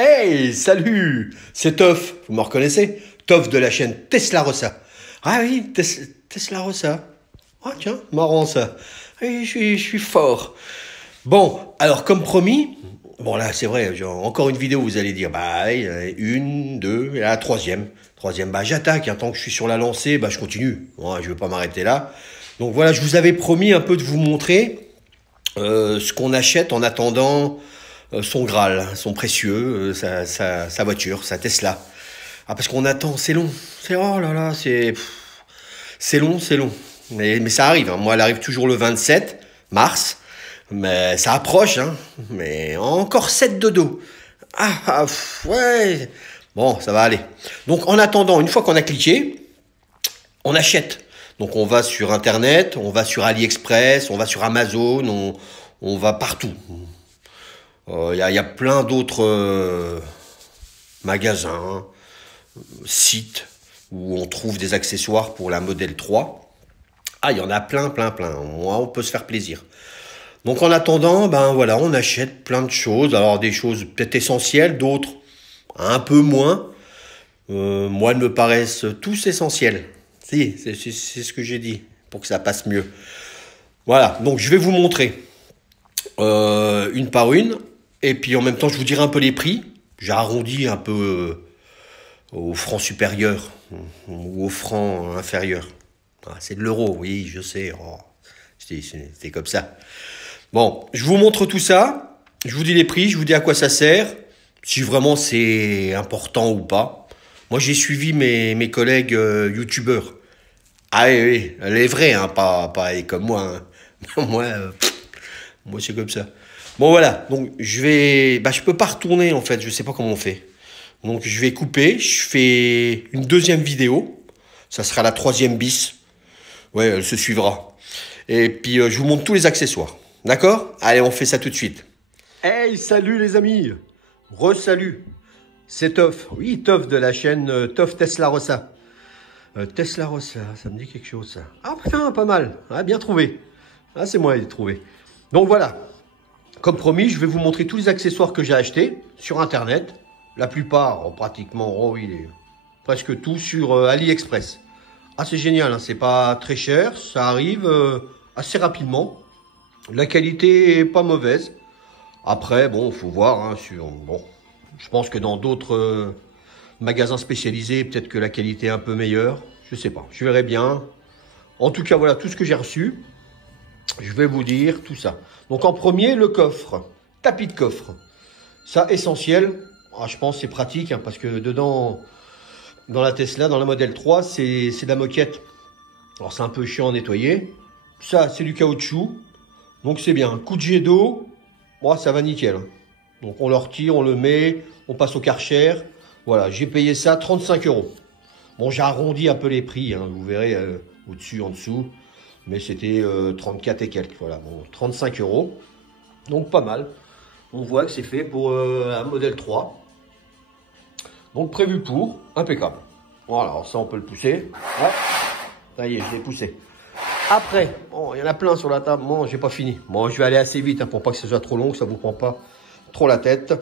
Hey, salut, c'est Toff, vous me reconnaissez? Toff de la chaîne Tesla Rossa. Ah oui, Tesla Rossa. Ah tiens, marrant ça. Oui, je suis fort. Bon, alors comme promis, bon là c'est vrai, encore une vidéo, vous allez dire, bah oui, une, deux, et la troisième. Troisième, bah j'attaque, tant que je suis sur la lancée, bah je continue. Ouais, je ne veux pas m'arrêter là. Donc voilà, je vous avais promis un peu de vous montrer ce qu'on achète en attendant son Graal, son précieux, sa voiture, sa Tesla. Ah, parce qu'on attend, c'est long. Oh là là, c'est long, c'est long. Mais ça arrive, hein. Moi, elle arrive toujours le 27 mars. Mais ça approche, hein. Mais encore 7 de dos. Ouais. Bon, ça va aller. Donc, en attendant, une fois qu'on a cliqué, on achète. Donc, on va sur Internet, on va sur AliExpress, on va sur Amazon, on va partout. Y a plein d'autres magasins, sites où on trouve des accessoires pour la Model 3. Ah, il y en a plein. Moi, on peut se faire plaisir. Donc en attendant, ben voilà, on achète plein de choses. Alors des choses peut-être essentielles, d'autres un peu moins. Moi, elles me paraissent tous essentiels. Si, c'est ce que j'ai dit, pour que ça passe mieux. Voilà, donc je vais vous montrer une par une. Et puis en même temps, je vous dirai un peu les prix. J'ai arrondi un peu au franc supérieur ou au franc inférieur. Ah, c'est de l'euro, oui, je sais. Oh, c'est comme ça. Bon, je vous montre tout ça. Je vous dis les prix, je vous dis à quoi ça sert. Si vraiment c'est important ou pas. Moi, j'ai suivi mes collègues youtubeurs. Ah oui, elle est vraie, hein, pas elle est comme moi. Hein. Moi, c'est comme ça. Bon, voilà. Donc, je peux pas retourner, en fait. Je sais pas comment on fait. Donc, je vais couper. Je fais une deuxième vidéo. Ça sera la troisième bis. Ouais, elle se suivra. Et puis, je vous montre tous les accessoires. D'accord? Allez, on fait ça tout de suite. Hey, salut les amis. Re-salut. C'est Toff. Oui, Toff de la chaîne Toff Tesla Rossa. Tesla Rossa, ça me dit quelque chose, ça. Ah, putain, pas mal. Ah, bien trouvé. Ah, c'est moi qui l'ai trouvé. Donc, voilà. Comme promis, je vais vous montrer tous les accessoires que j'ai achetés sur Internet. La plupart, pratiquement, il est presque tout sur AliExpress. Ah, c'est génial, hein, c'est pas très cher, ça arrive assez rapidement. La qualité est pas mauvaise. Après, bon, faut voir. Hein, bon, je pense que dans d'autres magasins spécialisés, peut-être que la qualité est un peu meilleure. Je sais pas, je verrai bien. En tout cas, voilà tout ce que j'ai reçu. Je vais vous dire tout ça. Donc en premier, le coffre, tapis de coffre. Ça, essentiel. Ah, je pense que c'est pratique hein, parce que dedans, dans la Tesla, dans la Model 3, c'est de la moquette. Alors c'est un peu chiant à nettoyer. Ça, c'est du caoutchouc. Donc c'est bien. Coup de jet d'eau, moi ça va nickel. Donc on le retire, on le met, on passe au Karcher. Voilà, j'ai payé ça 35 €. Bon, j'ai arrondi un peu les prix, hein, vous verrez au-dessus, en dessous. Mais c'était 34 et quelques. Voilà, bon, 35 €. Donc pas mal. On voit que c'est fait pour un Model 3. Donc prévu pour, impeccable. Voilà, alors ça on peut le pousser. Ouais. Ça y est, je l'ai poussé. Après, bon, il y en a plein sur la table. Bon, j'ai pas fini. Bon, je vais aller assez vite hein, pour pas que ce soit trop long, que ça vous prend pas trop la tête.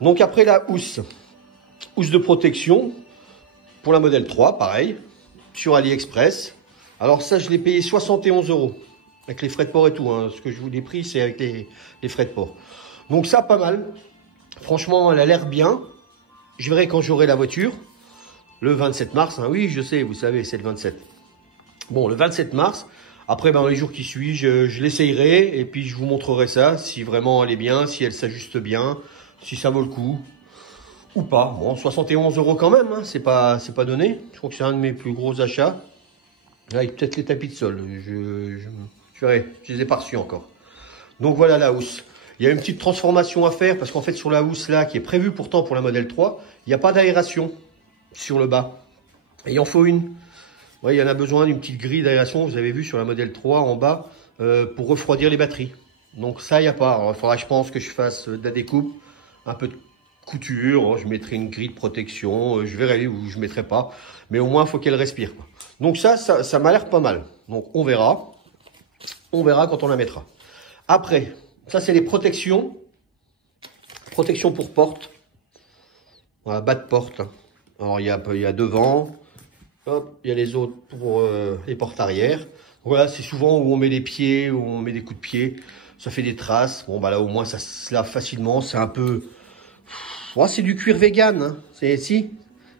Donc après la housse. Housse de protection pour la Model 3, pareil, sur AliExpress. Alors ça, je l'ai payé 71 € avec les frais de port et tout. Hein. Ce que je vous ai pris, c'est avec les frais de port. Donc ça, pas mal. Franchement, elle a l'air bien. Je verrai quand j'aurai la voiture. Le 27 mars. Hein. Oui, je sais, vous savez, c'est le 27. Bon, le 27 mars. Après, ben, les jours qui suivent, je l'essayerai. Et puis, je vous montrerai ça. Si vraiment elle est bien, si elle s'ajuste bien, si ça vaut le coup. Ou pas. Bon, 71 € quand même. Hein. C'est pas donné. Je crois que c'est un de mes plus gros achats. Avec peut-être les tapis de sol. Je verrai. Je les ai pas reçus encore. Donc, voilà la housse. Il y a une petite transformation à faire. Parce qu'en fait, sur la housse là, qui est prévue pourtant pour la Model 3, il n'y a pas d'aération sur le bas. Et il en faut une. Ouais, il y en a besoin d'une petite grille d'aération, vous avez vu sur la Model 3 en bas, pour refroidir les batteries. Donc ça, il n'y a pas. Alors, il faudra, je pense, que je fasse de la découpe, un peu de couture. Je mettrai une grille de protection, je verrai où je ne mettrai pas. Mais au moins, il faut qu'elle respire. Quoi. Donc ça m'a l'air pas mal. Donc on verra. On verra quand on la mettra. Après, ça c'est les protections. Protection pour porte. Voilà, bas de porte. Là. Alors, il y a devant. Hop, il y a les autres pour les portes arrière. Voilà, c'est souvent où on met les pieds, où on met des coups de pied. Ça fait des traces. Bon, bah là, au moins, ça se lave facilement. C'est un peu... Oh, c'est du cuir vegan. Hein. C'est si.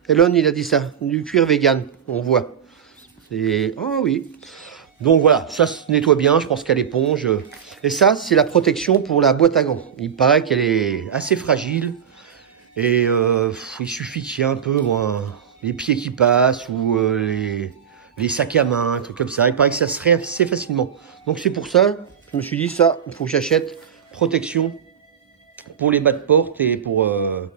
Elon, il a dit ça. Du cuir vegan. On voit. C'est... Oh oui. Donc voilà, ça se nettoie bien. Je pense qu'à l'éponge. Et ça, c'est la protection pour la boîte à gants. Il paraît qu'elle est assez fragile. Et il suffit qu'il y ait un peu... les pieds qui passent ou les sacs à main, un truc comme ça. Il paraît que ça se réappelle assez facilement. Donc c'est pour ça, je me suis dit ça, il faut que j'achète protection pour les bas de porte et pour la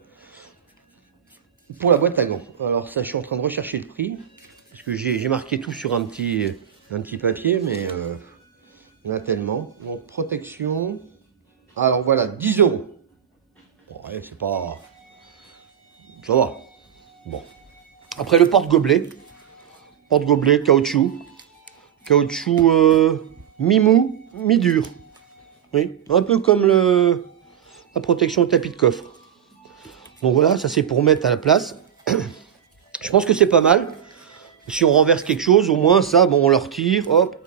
boîte à gants. Alors ça, je suis en train de rechercher le prix parce que j'ai marqué tout sur un petit papier, mais il y en a tellement. Donc protection. Alors voilà, 10 €. Bon, ouais, c'est pas... Ça va. Bon. Après le porte-gobelet. Porte-gobelet, caoutchouc. Caoutchouc mi-mou, mi-dur. Oui, un peu comme la protection de tapis de coffre. Donc voilà, ça c'est pour mettre à la place. Je pense que c'est pas mal. Si on renverse quelque chose, au moins ça, bon, on le retire, hop,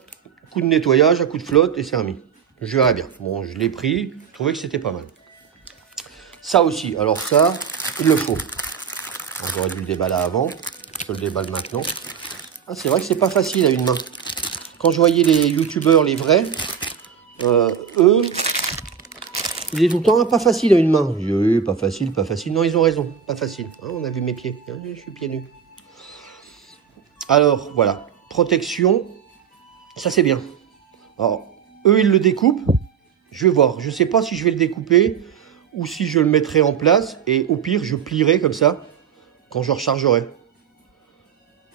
coup de nettoyage, un coup de flotte et c'est remis. Je verrai bien. Bon, je l'ai pris, je trouvais que c'était pas mal. Ça aussi, alors ça, il le faut. J'aurais dû le déballer avant, je le déballe maintenant. Ah, c'est vrai que c'est pas facile à une main. Quand je voyais les youtubeurs, les vrais, eux, ils disaient tout le temps, ah, pas facile à une main. Je dis, oui, pas facile, pas facile. Non, ils ont raison, pas facile. Hein, on a vu mes pieds, hein, je suis pieds nus. Alors, voilà, protection, ça c'est bien. Alors, eux, ils le découpent. Je vais voir, je sais pas si je vais le découper ou si je le mettrai en place. Et au pire, je plierai comme ça quand je rechargerai.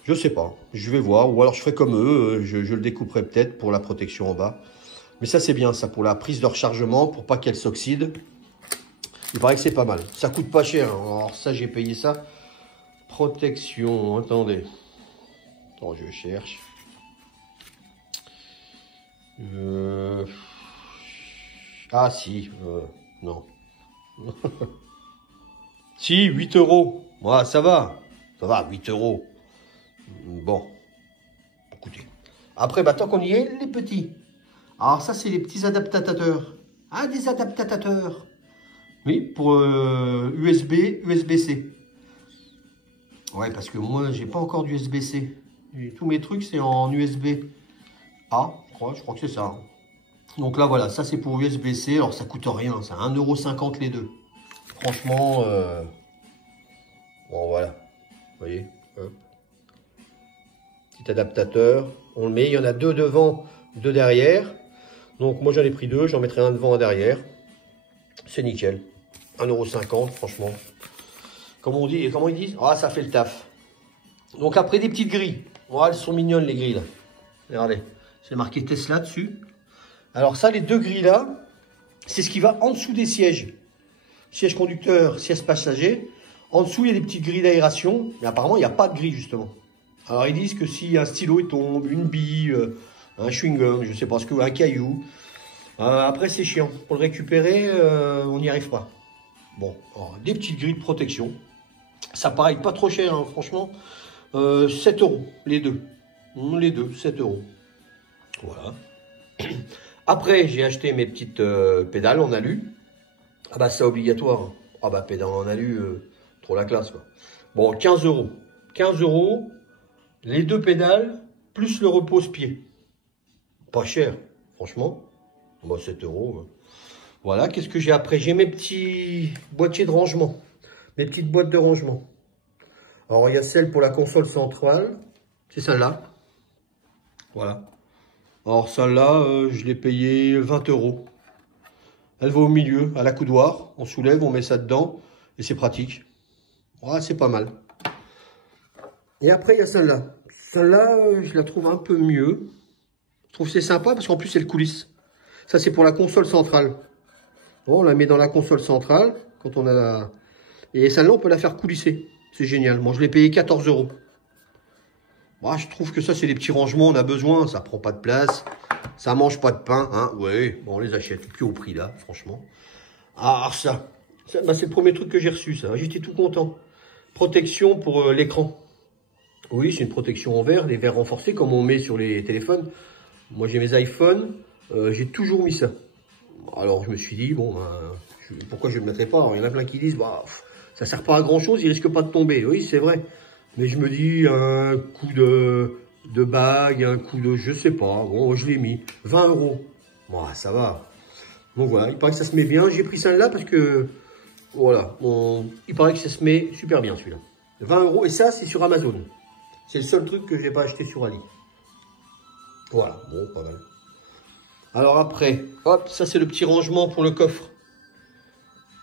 Je sais pas, je vais voir, ou alors je ferai comme eux, je le découperai peut-être pour la protection en bas. Mais ça c'est bien, ça pour la prise de rechargement, pour pas qu'elle s'oxyde. Il paraît que c'est pas mal, ça coûte pas cher, hein. Alors ça j'ai payé ça. Protection, attendez. Attends, je cherche. Ah si, non. Si, 8 €. Ouais, ça va, 8 €. Bon, écoutez. Après, bah, tant qu'on y est, les petits. Alors ça, c'est les petits adaptateurs. Ah, des adaptateurs. Oui, pour USB, USB-C. Ouais, parce que moi, j'ai pas encore d'USB-C. Tous mes trucs, c'est en USB-A, je crois que c'est ça. Hein. Donc là, voilà, ça, c'est pour USB-C. Alors, ça coûte rien, c'est 1,50 € les deux. Franchement, bon, voilà. Vous voyez, hop. Petit adaptateur, on le met, il y en a 2 devant, 2 derrière. Donc moi j'en ai pris 2, j'en mettrai un devant, un derrière. C'est nickel. 1,50 €, franchement. Comme on dit, et comment ils disent, ah, ça fait le taf. Donc après des petites grilles. Oh, elles sont mignonnes les grilles là. Regardez, c'est marqué Tesla dessus. Alors ça, les 2 grilles là, c'est ce qui va en dessous des sièges. Siège conducteur, siège passager. En dessous, il y a des petites grilles d'aération. Mais apparemment, il n'y a pas de grille justement. Alors ils disent que si un stylo il tombe, une bille, un chewing-gum, je sais pas ce que, un caillou, après c'est chiant. Pour le récupérer, on n'y arrive pas. Bon, alors, des petites grilles de protection. Ça paraît pas trop cher, hein, franchement. 7 € les deux. Les deux, 7 €. Voilà. Après, j'ai acheté mes petites pédales en alu. Ah bah c'est obligatoire. Hein. Ah bah pédales en alu, trop la classe quoi. Bon, 15 €. 15 €. Les 2 pédales, plus le repose-pied. Pas cher, franchement. Bon, 7 €. Voilà, qu'est-ce que j'ai après? J'ai mes petits boîtiers de rangement. Mes petites boîtes de rangement. Alors, il y a celle pour la console centrale. C'est celle-là. Voilà. Alors, celle-là, je l'ai payée 20 €. Elle va au milieu, à la coudoir. On soulève, on met ça dedans. Et c'est pratique. Voilà, c'est pas mal. Et après, il y a celle-là. Celle-là, je la trouve un peu mieux. Je trouve que c'est sympa parce qu'en plus, elle coulisse. Ça, c'est pour la console centrale. Bon, on la met dans la console centrale. Quand on a Et celle-là, on peut la faire coulisser. C'est génial. Moi, je l'ai payé 14 €. Moi, je trouve que ça, c'est des petits rangements. On a besoin. Ça prend pas de place. Ça mange pas de pain. Hein. Oui, bon, on les achète. Plus au prix, là, franchement. Ah, ça bah, c'est le premier truc que j'ai reçu, ça. J'étais tout content. Protection pour l'écran. Oui, c'est une protection en verre, des verres renforcés comme on met sur les téléphones. Moi, j'ai mes iPhones, j'ai toujours mis ça. Alors, je me suis dit, bon, pourquoi je ne le mettrais pas? Alors, il y en a plein qui disent, bah, ça sert pas à grand chose, il risque pas de tomber. Oui, c'est vrai. Mais je me dis, un coup de bague, un coup de, je sais pas. Bon, je l'ai mis. 20 €. Bon, ça va. Donc voilà, il paraît que ça se met bien. J'ai pris celle-là parce que, voilà, il paraît que ça se met super bien celui-là. 20 € et ça, c'est sur Amazon. C'est le seul truc que j'ai pas acheté sur Ali. Voilà, bon, pas mal. Alors après, hop, ça c'est le petit rangement pour le coffre.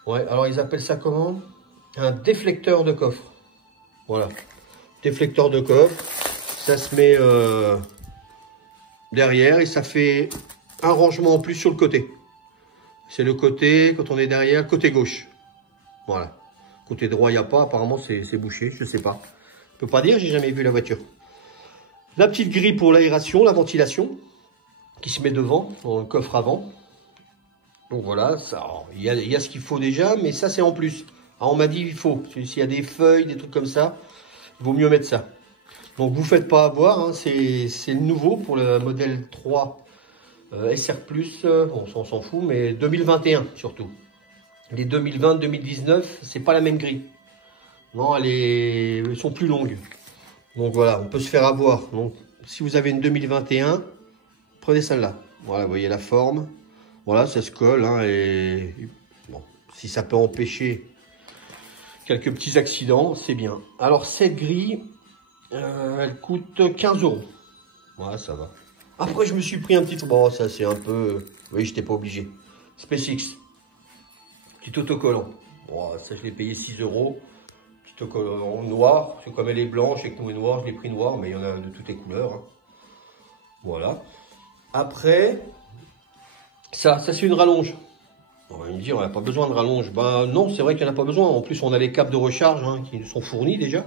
Ouais, alors ils appellent ça comment? Un déflecteur de coffre. Voilà, déflecteur de coffre. Ça se met derrière et ça fait un rangement en plus sur le côté. C'est le côté, quand on est derrière, côté gauche. Voilà. Côté droit, il n'y a pas. Apparemment, c'est bouché. Je sais pas. Je peux pas dire, j'ai jamais vu la voiture. La petite grille pour l'aération, la ventilation, qui se met devant, dans le coffre avant. Donc voilà, il y a ce qu'il faut déjà, mais ça, c'est en plus. Ah, on m'a dit, il faut. S'il y a des feuilles, des trucs comme ça, il vaut mieux mettre ça. Donc, vous ne faites pas avoir. Hein, c'est le nouveau pour le modèle 3 SR+. On s'en fout, mais 2021 surtout. Les 2020, 2019, c'est pas la même grille. Non, elles sont plus longues. Donc voilà, on peut se faire avoir. Donc si vous avez une 2021, prenez celle-là. Voilà, vous voyez la forme. Voilà, ça se colle. Hein, et bon, si ça peut empêcher quelques petits accidents, c'est bien. Alors cette grille, elle coûte 15 €. Voilà, ça va. Après, je me suis pris un petit... Bon, ça c'est un peu... Oui, je n'étais pas obligé. SpaceX. Petit autocollant. Bon, ça je l'ai payé 6 €. Petit autocollant noir. Parce que comme elle est blanche et que nous est noir, je l'ai pris noir. Mais il y en a de toutes les couleurs. Hein. Voilà. Après, ça c'est une rallonge. On va me dire, on n'a pas besoin de rallonge. Ben non, c'est vrai qu'il n'y en a pas besoin. En plus, on a les câbles de recharge hein, qui nous sont fournis déjà.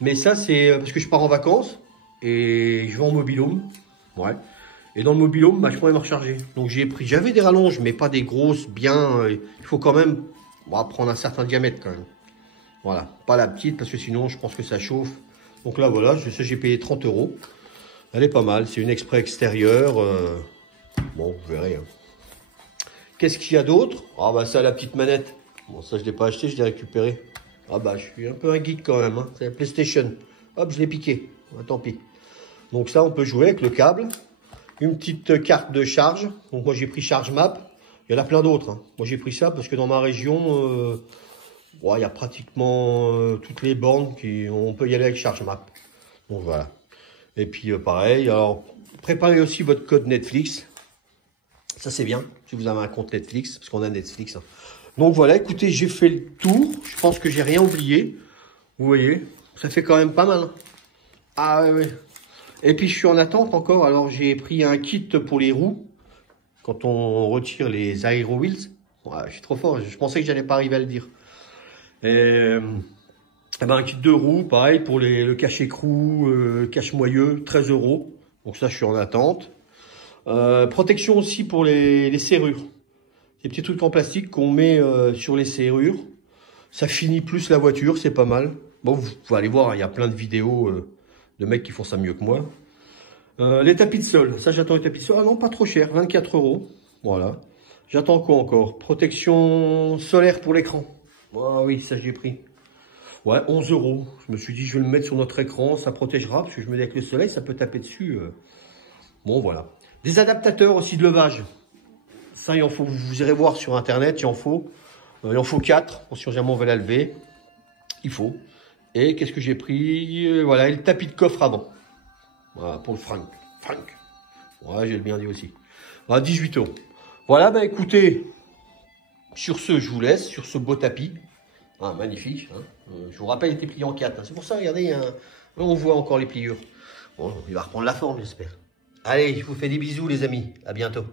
Mais ça, c'est parce que je pars en vacances. Et je vais en mobil-home. Ouais. Et dans le mobil-home, bah, je pourrais me recharger. Donc j'avais des rallonges, mais pas des grosses, bien. Il faut quand même prendre un certain diamètre quand même. Voilà, pas la petite, parce que sinon je pense que ça chauffe. Donc là, voilà, j'ai payé 30 €. Elle est pas mal, c'est une exprès extérieure. Bon, vous verrez. Hein. Qu'est-ce qu'il y a d'autre? Ah bah ça, la petite manette. Bon, ça je l'ai pas acheté, je l'ai récupéré. Ah bah, je suis un peu un geek quand même. Hein. C'est la PlayStation. Hop, je l'ai piqué. Ah, tant pis. Donc ça, on peut jouer avec le câble. Une petite carte de charge. Donc moi, j'ai pris Charge Map. Il y en a plein d'autres. Hein. Moi, j'ai pris ça parce que dans ma région, il y a pratiquement toutes les bornes on peut y aller avec Charge Map. Donc voilà. Et puis pareil. Alors, préparez aussi votre code Netflix. Ça, c'est bien. Si vous avez un compte Netflix, parce qu'on a Netflix. Hein. Donc voilà, écoutez, j'ai fait le tour. Je pense que j'ai rien oublié. Vous voyez, ça fait quand même pas mal. Hein. Ah oui. Et puis je suis en attente encore. Alors j'ai pris un kit pour les roues. Quand on retire les Aero Wheels. Ouais, je suis trop fort. Je pensais que j'allais pas arriver à le dire. Et ben, un kit de roues, pareil, pour le cache-écrou, cache-moyeu, 13 €. Donc ça, je suis en attente. Protection aussi pour les serrures. Ces petits trucs en plastique qu'on met sur les serrures. Ça finit plus la voiture, c'est pas mal. Bon, vous pouvez aller voir, il y a plein de vidéos de mecs qui font ça mieux que moi. Les tapis de sol, ça j'attends les tapis de sol. Ah non, pas trop cher, 24 €. Voilà. J'attends quoi encore? Protection solaire pour l'écran. Ah oui, ça j'ai pris. Ouais, 11 €. Je me suis dit, je vais le mettre sur notre écran, ça protégera, parce que je me dis avec le soleil, ça peut taper dessus. Bon, voilà. Des adaptateurs aussi de levage. Ça, il en faut, vous irez voir sur Internet, il en faut. Il en faut 4, si jamais on veut la lever. Il faut. Et qu'est-ce que j'ai pris? Voilà, et le tapis de coffre avant. Voilà, pour le Frank. Ouais, j'ai bien dit aussi. Voilà, 18 €. Voilà, bah écoutez, sur ce, je vous laisse, sur ce beau tapis. Ah, magnifique. Hein. Je vous rappelle, il était plié en 4. Hein. C'est pour ça, regardez, on voit encore les pliures. Bon, il va reprendre la forme, j'espère. Allez, je vous fais des bisous, les amis. À bientôt.